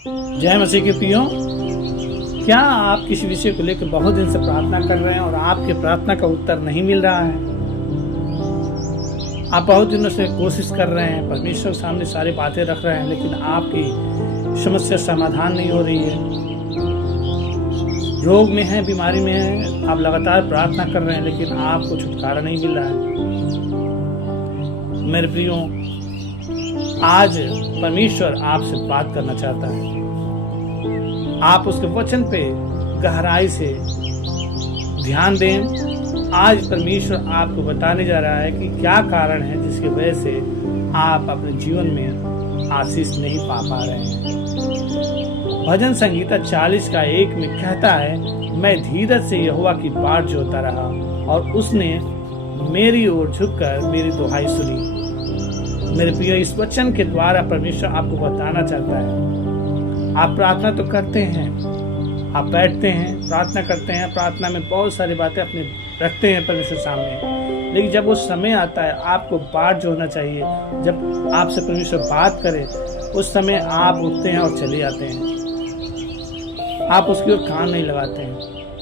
जय मसीह के प्रियो, क्या आप किसी विषय को लेकर बहुत दिन से प्रार्थना कर रहे हैं और आपके प्रार्थना का उत्तर नहीं मिल रहा है? आप बहुत दिनों से कोशिश कर रहे हैं, परमेश्वर के सामने सारी बातें रख रहे हैं, लेकिन आपकी समस्या समाधान नहीं हो रही है। रोग में है, बीमारी में है, आप लगातार प्रार्थना कर रहे हैं लेकिन आपको छुटकारा नहीं मिल रहा है। मेरे प्रियो, आज परमेश्वर आपसे बात करना चाहता है। आप उसके वचन पे गहराई से ध्यान दें। आज परमेश्वर आपको बताने जा रहा है कि क्या कारण है जिसकी वजह से आप अपने जीवन में आशीष नहीं पा रहे हैं। भजन संगीता 40:1 में कहता है, मैं धीरज से यहोवा की बाट जोता रहा और उसने मेरी ओर झुककर मेरी दुहाई सुनी। मेरे प्रिय, इस वचन के द्वारा परमेश्वर आपको बताना चाहता है, आप प्रार्थना तो करते हैं, आप बैठते हैं, प्रार्थना करते हैं, प्रार्थना में बहुत सारी बातें अपने रखते हैं परमेश्वर सामने, लेकिन जब वो समय आता है आपको बाट जोड़ना चाहिए। जब आपसे परमेश्वर बात करे उस समय आप उठते हैं और चले जाते हैं। आप उसकी ओर कान नहीं लगाते हैं,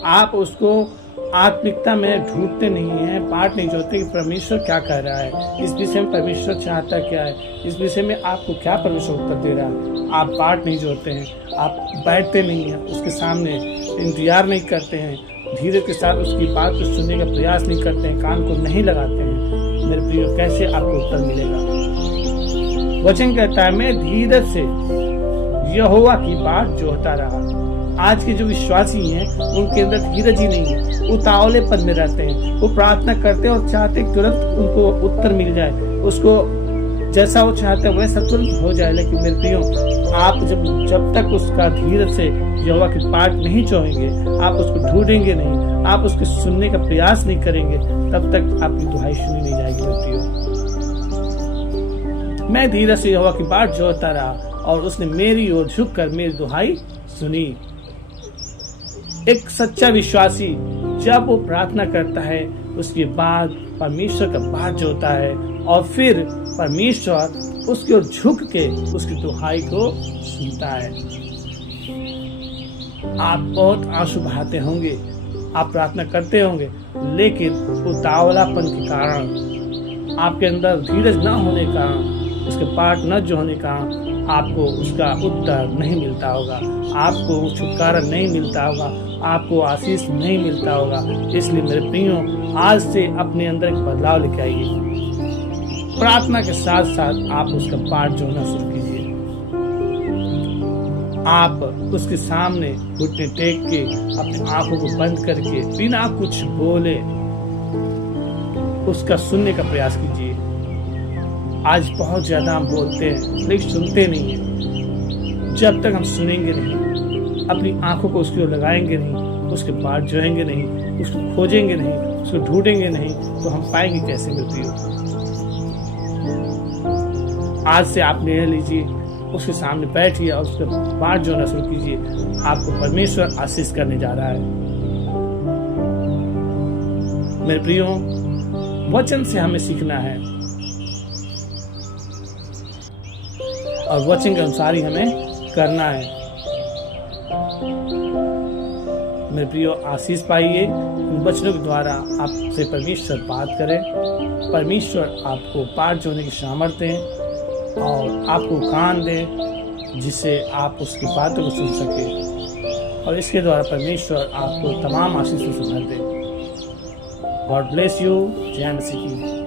आप उसको आत्मिकता में ढूंढते नहीं हैं, बाट नहीं जोड़ते कि परमेश्वर क्या कह रहा है, इस विषय में परमेश्वर चाहता क्या है, इस विषय में आपको क्या परमेश्वर उत्तर दे रहा है। आप बाट नहीं जोड़ते हैं, आप बैठते नहीं हैं, उसके सामने इंतजार नहीं करते हैं, धीरे के साथ उसकी बात को सुनने का प्रयास नहीं करते हैं, कान को नहीं लगाते हैं। मेरे प्रिय, कैसे आपको उत्तर मिलेगा? वचन कहता है, मैं धीरज से यहोवा की बाट जोहता रहा। आज के जो विश्वासी हैं उनके अंदर धीरज ही नहीं है, उतावलेपन में रहते हैं। वो प्रार्थना करते हैं और चाहते तुरंत उनको उत्तर मिल जाए, उसको जैसा वो चाहते हैं वैसा तुरंत हो जाए। लेकिन मेरे प्रियो, आप जब तक उसका धीरज से यहोवा की बाट नहीं जोहेंगे, आप उसको ढूंढेंगे नहीं, आप उसको सुनने का प्रयास नहीं करेंगे, तब तक आपकी दुहाई सुनी नहीं जाएगी। मेरे प्रियो, मैं धीरज से यहोवा की बाट जोहता रहा और उसने मेरी ओर झुककर मेरी दुहाई सुनी। एक सच्चा विश्वासी जब वो प्रार्थना करता है उसके बाद परमेश्वर का बाट जोता है और फिर परमेश्वर उसकी ओर झुक के उसकी दुहाई को सुनता है। आप बहुत आंसू बहाते होंगे, आप प्रार्थना करते होंगे, लेकिन उतावलापन के कारण, आपके अंदर धीरज न होने के कारण, उसके बाट न जोड़ने का आपको उसका उत्तर नहीं मिलता होगा, आपको छुटकारा नहीं मिलता होगा, आपको आशीष नहीं मिलता होगा। इसलिए मेरे प्रियो, आज से अपने अंदर एक बदलाव लेके आइए। प्रार्थना के साथ साथ आप उसका बाट जोड़ना शुरू कीजिए। आप उसके सामने घुटने टेक के अपनी आंखों को बंद करके बिना कुछ बोले उसका सुनने का प्रयास कीजिए। आज बहुत ज्यादा हम बोलते हैं लेकिन सुनते नहीं हैं। जब तक हम सुनेंगे नहीं, अपनी आंखों को उसकी ओर लगाएंगे नहीं, उसके बाट जोएंगे नहीं, उसको खोजेंगे नहीं, उसको ढूंढेंगे नहीं, तो हम पाएंगे कैसे? मिलती हो। आज से आप निर्णय लीजिए, उसके सामने बैठिए और उसके बाट जोड़ना शुरू कीजिए। आपको परमेश्वर आशीष करने जा रहा है। मेरे प्रियो, वचन से हमें सीखना है और वचन के अनुसार ही हमें करना है। मेरे प्रियो, आशीष पाइए। इन वचनों के द्वारा आपसे परमेश्वर बात करें, परमेश्वर आपको बाट जोड़ने की सामर्थ्य दें और आपको कान दें जिससे आप उसकी बातों को सुन सके और इसके द्वारा परमेश्वर आपको तमाम आशीषों से भर दे। God bless you. जय मसीह की।